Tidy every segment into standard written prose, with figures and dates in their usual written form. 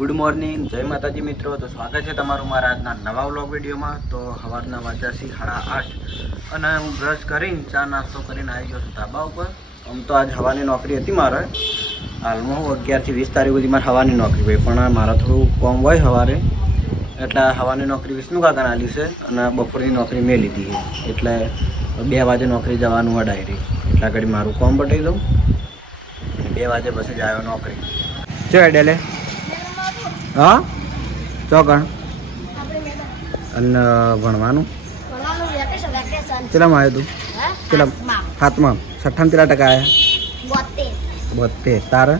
Good morning, જય માતાજી મિત્રો. તો સ્વાગત છે તમારું મારા આજના નવા વ્લોગ વિડીયોમાં. તો સવારના વાગ્યા છે 8:30 અને હું બ્રશ કરીને ચા નાસ્તો કરીને આવી ગયો છું ધાબા ઉપર. આમ તો આજ હવાની નોકરી હતી મારે. હાલમાં હું 11 થી 20 તારીખ સુધી મારે હવાની નોકરી હોય, પણ મારે થોડું કોમ હોય સવારે, એટલે હવાની નોકરી વિષ્ણુ કાકાને આલી છે અને બપોરની નોકરી મેં લીધી છે. એટલે 2 વાગે નોકરી જવાનું હોય ડાયરેક્ટ. એટલા ઘડી મારું કોમ પટાવી દઉં, 2 વાગે પછી જ આવ્યો નોકરી. જો એડેલે હા ચોકણ અને ભણવાનું કેટલામાં આવ્યું તું? કેટલા? 7માં. 6 કેટલા ટકા આવ્યા? 72. તારે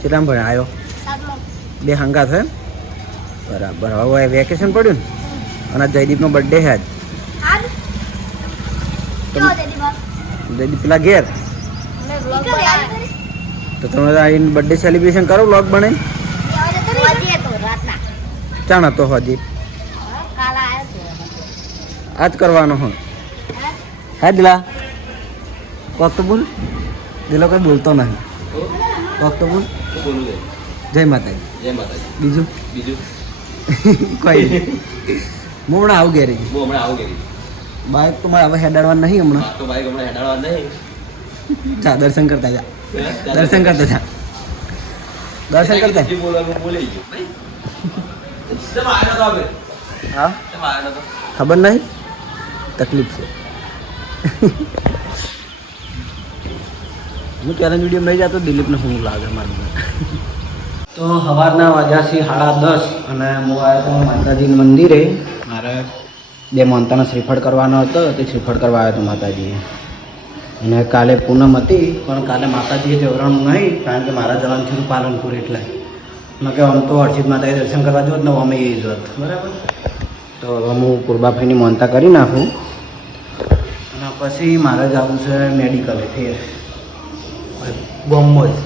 કેટલામાં ભણ્યા આવ્યો? 2 હંગાત છે બરાબર. હવે વેકેશન પડ્યું ને અને જયદીપનો બર્થડે છે આજ. જયદીપ પેલા ઘેર તો તમે આવીને બર્થડે સેલિબ્રેશન કરો, વ્લોગ બને. ચાણ હતો હજી આજ કરવાનો હોય. હા દિલા કોક તો બોલ. દિલો કઈ બોલતો નહીં. કોક તો બોલ. જય માતાજી. જય માતાજી. બીજું બીજું કોઈ નહીં. હું હમણાં આવું ઘેરી. હું હમણાં આવું ગઈ. બાઇક તો મારે હવે હેડાડવાનું નહીં હમણાં. તો બાઈક હમણાં હેડાડવા નહીં. જા દર્શન કરતા જા. દર્શન કરતા જા. દર્શન કરતા. જે બોલવાનું બોલી ગયો ભાઈ. તમે આવ્યો નતો હવે. હા તમે આવ્યો નતો. ખબર નહીં, તકલીફ છે. હું ચેલેન્જ વિડીયો નહીં જતો, દિલીપને શું લાગે મારું. તો સવારના વાગ્યા છે 10:30 અને હું આવ્યો હતો માતાજીના મંદિરે. મારે 2 મોનતાનો શ્રીફળ કરવાનો હતો, તે શ્રીફળ કરવા આવ્યો હતો માતાજીએ. અને કાલે પૂનમ હતી, પણ કાલે માતાજીએ જવરાણું નહીં, કારણ કે મારા જવાનું થયું પાલનપુર. એટલે મેં કે આમ તો હર્ષિત માતાજી દર્શન કરવા જોત ને અમે એ જોત બરાબર. તો હવે હું કુરબાભાઈની મોનતા કરી નાખું અને પછી મારે જવું છે મેડિકલે ફેર ગામમાં જ.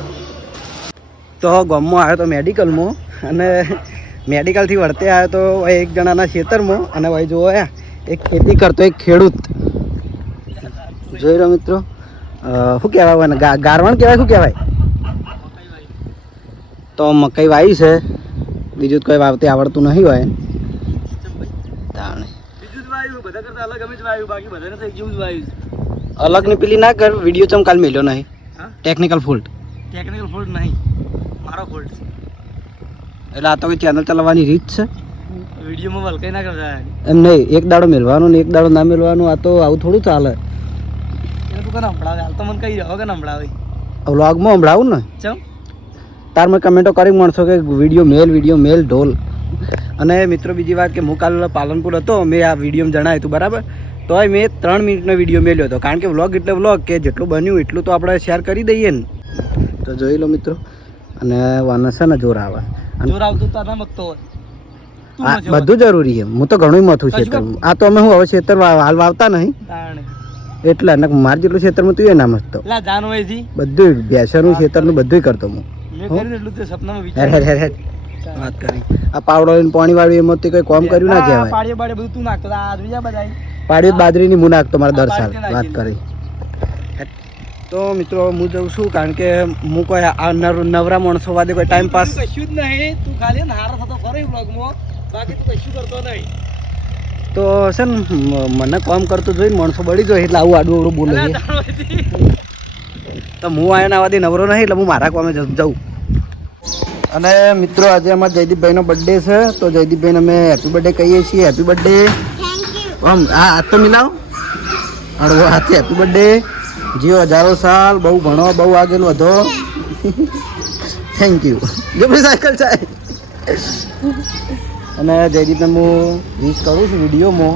તો ગામમાં આવ્યો તો મેડિકલમાં, અને મેડિકલથી વળતે આવ્યો તો એક જણાના ખેતરમાં, અને ભાઈ જુઓ એક ખેતી કરતો એક ખેડૂત જોઈ રહ્યો મિત્રો. શું કહેવાય ને, ગારવણ કહેવાય, શું કહેવાય? તો મકાઈ વાવી છે, બીજું કોઈ વાવતે આવડતું નહીં હોય. અલગ ને પેલી ના કર. વિડીયો ચમ કાલ મેલ્યો નહીં. ટેકનિકલ ફોલ્ટ નહીં, મારો ફોલ્ટ છે. એટલે આ તો કોઈ ચેનલ ચલાવવાની રીત છે. વિડીયોમાં વલકાઈ ના કરતા એમ નહીં. એક દાડો મેળવાનું ને એક દાડો ના મેળવાનું, આ તો આવું થોડું ચાલે. તું કે સંભળાવે હાલ તો મને કહી રહ્યો કે સંભળાવે. વ્લોગમાં સંભળાવું ને ચમ તાર મેં કમેન્ટો કરી મળશો કે વિડીયો મેલ ઢોલ. અને મિત્રો બીજી વાત કે હું કાલ પાલનપુર હતો, મેં આ વિડીયોમાં જણાવ્યું હતું બરાબર. તોય મેં 3 મિનિટનો વિડીયો મેલ્યો હતો, કારણ કે વ્લોગ એટલે વ્લોગ, કે જેટલું બન્યું એટલું તો આપણે શેર કરી દઈએ ને. તો જોઈ લો મિત્રો. અને વાના છે ને જોર આવે, જોર આવતું બધું જરૂરી છે. હું તો ઘણું મથું ખેતર. આ તો અમે હું હવે ખેતર હાલ વાવતા નહીં એટલે મારે જેટલું ખેતરમાં તું એ ના મસ્તો બધું ભેંસનું ખેતરનું બધું કરતો હું. વાત કરી આ પાવડો પાણી વાળ્યું એમાં કઈ કામ કર્યું ના કહેવાય. પાડ્યું બાજરીની હું નાખતો મારા દર સાલ. વાત કરી. તો મિત્રો હું જઉં છું, કારણ કે હું કોઈ આ નવરા માણસો વાદે કોઈ ટાઈમ પાસ કશું જ નહીં. તું ખાલી નારો થતો ખરો બ્લોગમાં, બાકી તું કશું કરતો નહીં. તો છે ને મને કામ કરતો જોઈને માણસો બળી જાય, એટલે આવું આડું અવડું બોલે. તો હું આયા ના વાદી નવરો નહીં, એટલે હું મારા કામે જાઉં. અને મિત્રો આજે અમારા જયદીપભાઈનો બર્થડે છે, તો જયદીપભાઈને અમે હેપી બર્થડે કહીએ છીએ. Happy birthday. આમ હાથ તો મિલાવો. હળવો હાથે હેપી બર્થડે. જીઓ હજારો સાલ, બહુ ભણો, બહુ આગળ વધો. Thank you. જો ભાઈ સાયકલ છે. અને જયદીપને હું વિશ કરું છું વિડીયોમાં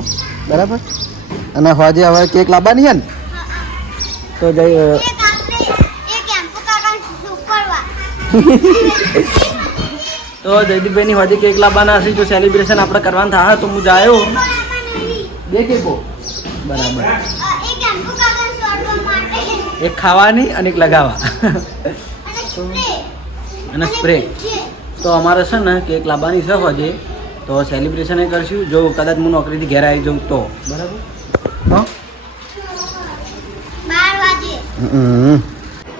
બરાબર. અને હોજે હવે કેક લાવવાની છે ને, તો તો જયદીપભાઈની હોજે કેક લાવવાના હશે. જો સેલિબ્રેશન આપણે કરવાનું થાય તો હું જાયો 2 કેકો બરાબર, એક ખાવાની અને એક લગાવવા અને સ્પ્રે. તો અમારે છે ને કેક લાવવાની છે હોજે, તો સેલિબ્રેશન એ કરશું. જો કદાચ હું નોકરીથી ઘેર આવી જાઉં તો બરાબર.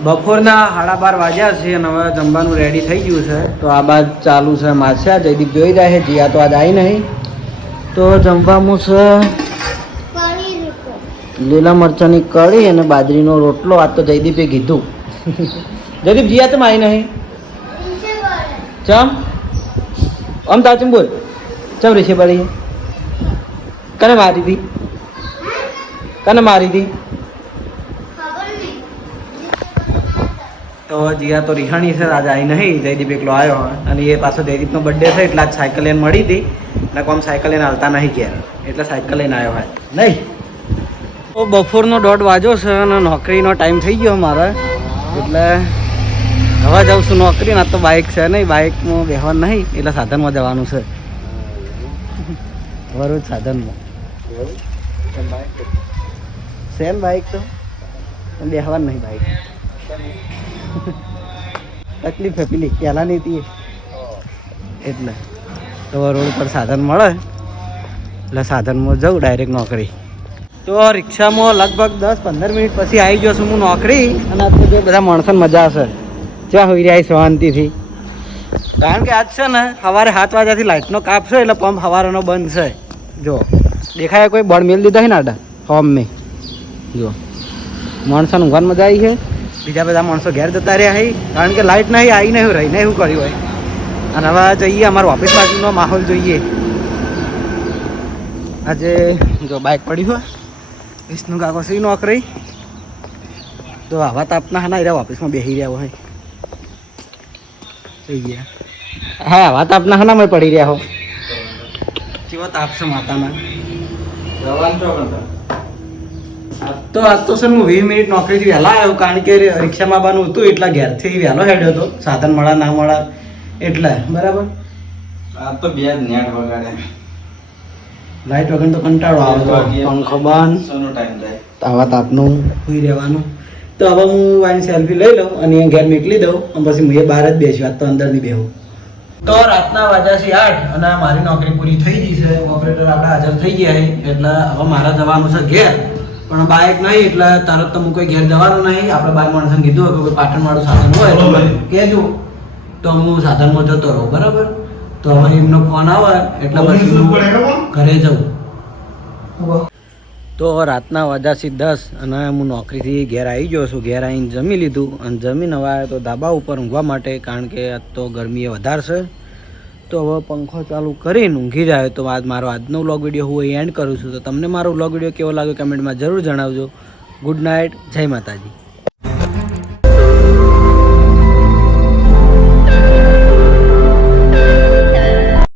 બપોરના 12:30 વાગ્યા છે અને હવે જમવાનું રેડી થઈ ગયું છે. તો આ બાદ ચાલુ છે માછા. જયદીપ જોઈ રહ્યા છે. જીયા તો આજ આવી નહીં. તો જમવાનું છે લીલા મરચાંની કઢી અને બાજરીનો રોટલો. આજ તો જયદીપે કીધું. જયદીપ જીયા તમે આવી નહીં ચમ આમ તાચું બોલ ચમ રેશે પડી કને મારી હતી કને મારી હતી તો જીયા તો રિહાણી છે આજે આવી નહીં. જયદીપ એકલો આવ્યો અને એ પાછો જયદીપનો બર્થડે છે એટલે આજ સાયકલ લઈને મળી હતી એટલે કોમ સાયકલ લઈને હાલતા નહીં ગયા એટલે સાયકલ લઈને આવ્યો હોય નહીં. તો બપોરનો 1:30 વાગ્યો છે અને નોકરીનો ટાઈમ થઈ ગયો મારે એટલે હવે જાઉં છું નોકરી. ના તો બાઇક છે નહીં, બાઇકમાં બેહવાનું નહીં એટલે સાધનમાં જવાનું છે. રોજ સાધનમાં છે ને બાઇક તો બેહવાનું નહીં. બાઇક તકલીફ છે પેલી પહેલાંની હતી એટલે તો રોડ પર સાધન મળે એટલે સાધનમાં જાઉં ડાયરેક્ટ નોકરી. તો રિક્ષામાં લગભગ 10-15 મિનિટ પછી આવી ગયો છું હું નોકરી. અને આજ તો બધા માણસોને મજા હશે જ્યાં હોઈ રહ્યા શાંતિથી. કારણ કે આજ છે ને સવારે 7 વાગ્યાથી લાઇટનો કાપ છે એટલે પંપ સવારનો બંધ છે. જો દેખાય કોઈ બળ મેળ દીધા છે ને આડા હોમ મેં જો માણસોને ઊંઘવાની મજા આવી છે. બીજા બધા માણસો ઘેર જતા રહ્યા છે કારણ કે લાઇટ નહીં આવી નહીં રહીને એવું કર્યું હોય. અને હવે જઈએ અમારો ઓફિસ બાજુનો માહોલ જોઈએ. આજે જો બાઇક પડ્યું હોય વિષ્ણુ કાકો શ્રી નોકરી તો આવા તાપના હા રહ્યા ઓફિસમાં બેસી રહ્યા હોય થઈ ગયા. હા આવા તાપના હાનામાં પડી રહ્યા હો કેવો તાપ છે માતાના. તો આજ તો સર હું 20 મિનિટ નોકરીથી વહેલા આવ્યો કારણ કે રિક્ષામાં આવવાનું હતું એટલા ઘેરથી વહેલો હેડ્યો હતો. સાધન મળા ના મળા એટલે બરાબર. આ તો બે નેટ વગાડે લાઇટ વગર તો કંટાળો આવે. પંખો બંધ ટાઈમ જાય આવા તાપનું સુઈ રહેવાનું. તો હવે હું વાઈન સેલ્ફી લઈ લઉં અને અહીંયા ઘેર મોકલી દઉં અને પછી હું એ બહાર જ બેસ્યું. આજ તો અંદર નહીં બેહું. તો રાતના વાગ્યા છે 8 અને મારી નોકરી પૂરી થઈ ગઈ છે. ઓપરેટર આપણે હાજર થઈ ગયા છે એટલે હવે મારે જવાનું છે ઘેર. પણ બાઇક નહીં એટલે તરત તો હું કોઈ ઘેર જવાનું નહીં. આપણે બાર માણસને કીધું કે કોઈ પાટણવાળું સાધન હોય તો કહેજો તો હું સાધનમાં જતો રહું બરાબર. તો હવે એમનો ફોન આવે એટલે પછી હું ઘરે જાઉં. તો રાતના વાગ્યા છે 10 અને હું નોકરીથી ઘેર આવી ગયો છું. ઘેર આવીને જમી લીધું અને જમીન હવે આવ્યો તો ધાબા ઉપર ઊંઘવા માટે કારણ કે આજ તો ગરમી વધારે છે. તો હવે પંખો ચાલુ કરીને ઊંઘી જાય. તો મારો આજનો વ્લોગ વિડીયો હું અહીં એન્ડ કરું છું. તો તમને મારો વ્લોગ વિડીયો કેવો લાગ્યો કમેન્ટમાં જરૂર જણાવજો. ગુડ નાઇટ, જય માતાજી.